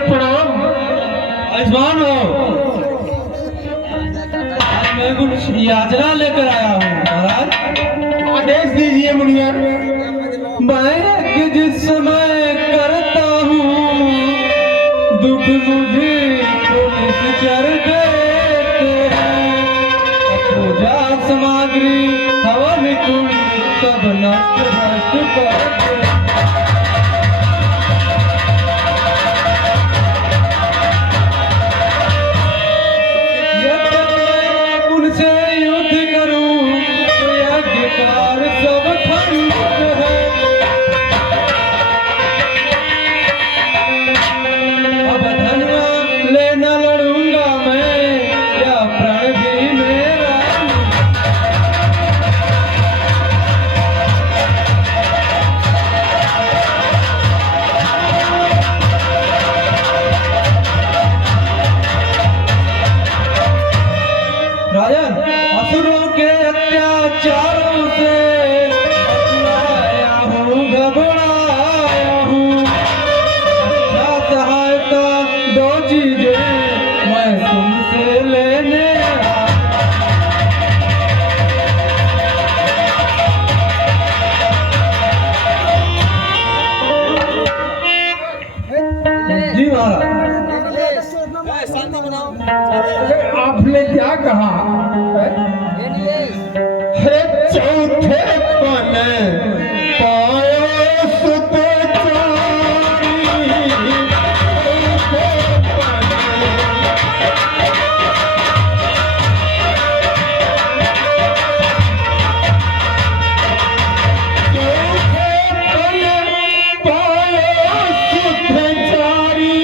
प्रणाम। आयुष्मान हो। मैं कुछ याचना लेकर आया हूँ महाराज। आदेश दीजिए मुनिवर। मैं जिस समय करता हूँ दुख मुझे पुलिस चढ़ देते हैं। पूजा सामग्री हवन कुंड सब नष्ट भ्रष्ट करते हैं। उनसे युद्ध करूं यज्ञकार सब ठंड है। अब धनुआ लेना लड़ूंगा मैं या प्रण भी मेरा। राजन असुरों के अत्याचारों से अकुलाया हूँ घबराया हूँ। अच्छा सहायता दो चीजें मैं तुमसे लेने आया। जी महाराज। आपने क्या कहा? अरे चौथे पन पायो सुत चारी। चौथे पन पायो सुत चारी।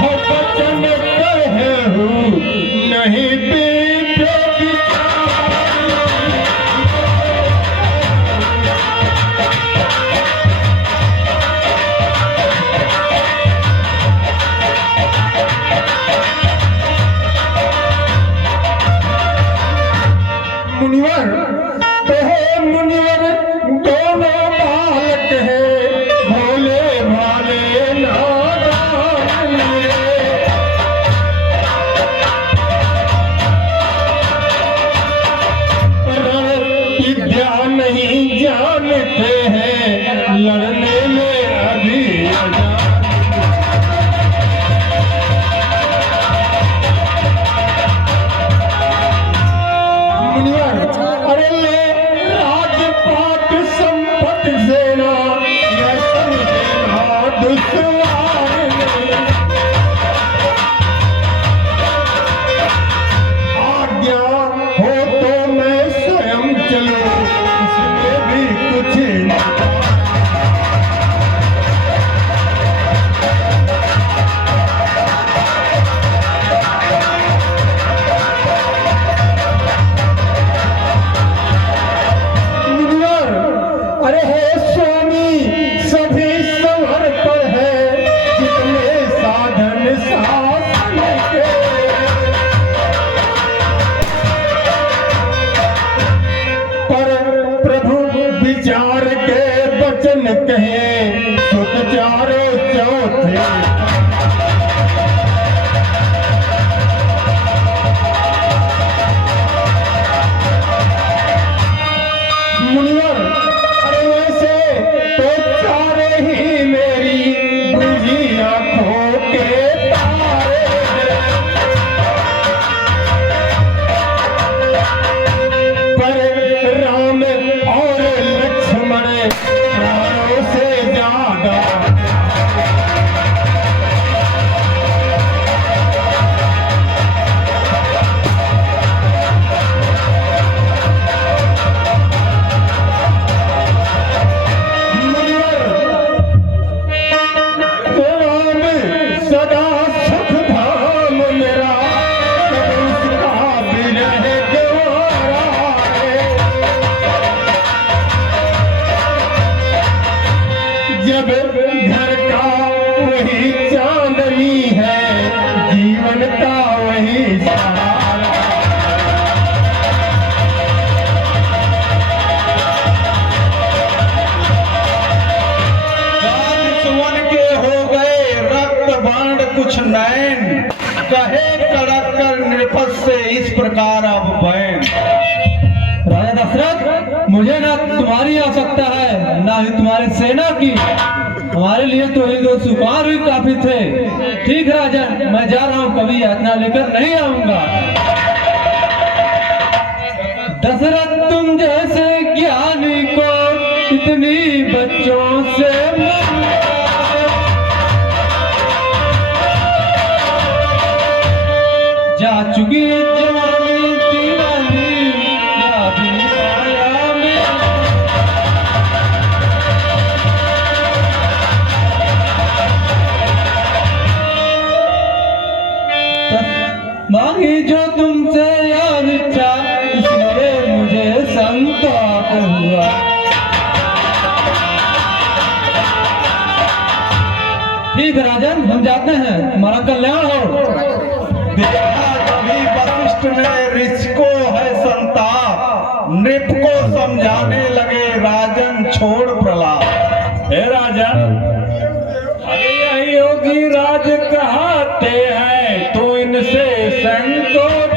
हो बचन कहूँ नहीं पीछे मुनिवर तो है मुनिवर दोनों बालक है भोले भाले नादान है। विद्या नहीं जानते हैं लड़ने में अभी अजान। मुनिवर अरे ले राजपाट संपत्ति सेना यह समझना दुश्वार नहीं। आज्ञा हो तो मैं स्वयं चलूं इसमें भी कुछ नहीं। मुनिवर अरे हे स्वामी सभी संवर पर है जितने साधन शासन के। पर प्रभु विचार के वचन कहे सुख चारों चौथे। मुनिवर अरे वैसे तो चारे ही मेरी बुझी आंखों के तारे हैं। पर राम और लक्ष्मण प्राणों से ज्यादा। राम सदा सुख धाम मेरा कभी उसका विरह द्वारा है। जब घर का वही चांदनी है जीवन का वही सहारा। राज सुवन ही तुम्हारी सेना की। हमारे लिए तो ही 2 सुपार ही काफी थे। ठीक राजन, मैं जा रहा हूँ, कभी यातना लेकर नहीं आऊंगा। दशरथ तुम जैसे ज्ञानी को इतनी बच्चों से जा चुकी जवानी दीवानी याद नहीं आया मैं। मांगी जो तुमसे यार इच्छा, इसलिए मुझे संताप हुआ। ठीक है राजन, हम जाते हैं, हमारा कल्याण हो। देखा कभी वशिष्ठ ने ऋषि को है संताप, नृप को समझाने लगे राजन छोड़ प्रलाप। हे राजन, अरे यही योगी राज कहते हैं, तो इनसे संतोष।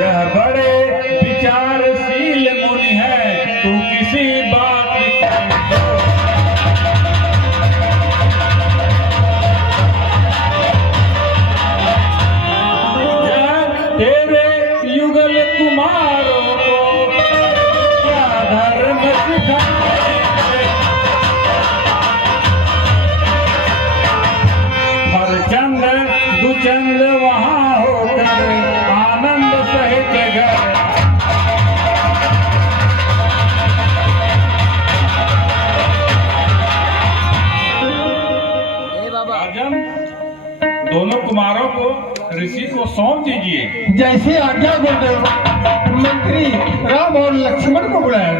यह बड़े विचारशील मुनि है, तू किसी बात तेरे युगल कुमारों को क्या धर्म सिखाए। हरचंद दुचंद वहाँ होकर आनंद सहित घर। राजन, दोनों कुमारों को ऋषि को सौंप दीजिए। जैसे आज्ञा गुरुदेव। मंत्री राम और लक्ष्मण को बुलाया।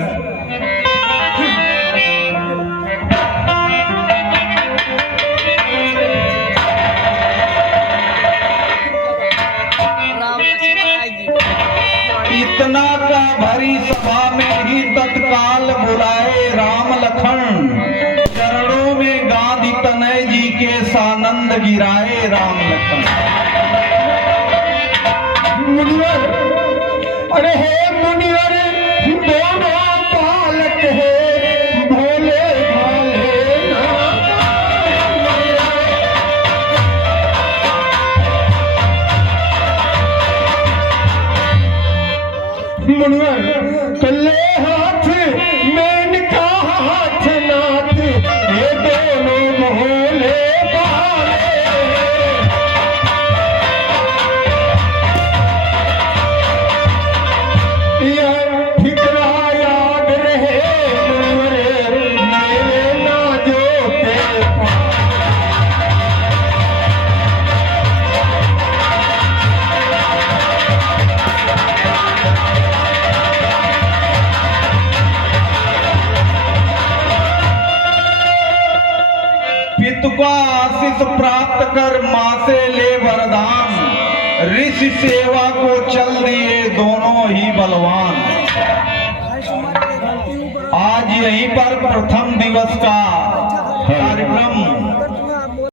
इतना का भरी सभा में ही तत्काल बुलाए राम लखन, चरणों में गांधी तनय जी के सानंद गिराए राम लखन। मुनिवर, अरे हे मुनिवर, दोनों बालक है भोले भाले मुनिवर, कल्ले हाथ में इनका हाथ नाथ, ये दोनों भोले भाले। फिक्रा याद रहे मुनिवर, मेरे ना जो के पितु का आशीष प्राप्त कर मां से ले वरदान, ऋषि सेवा को चल दिए दोनों ही बलवान। आज यहीं पर प्रथम दिवस का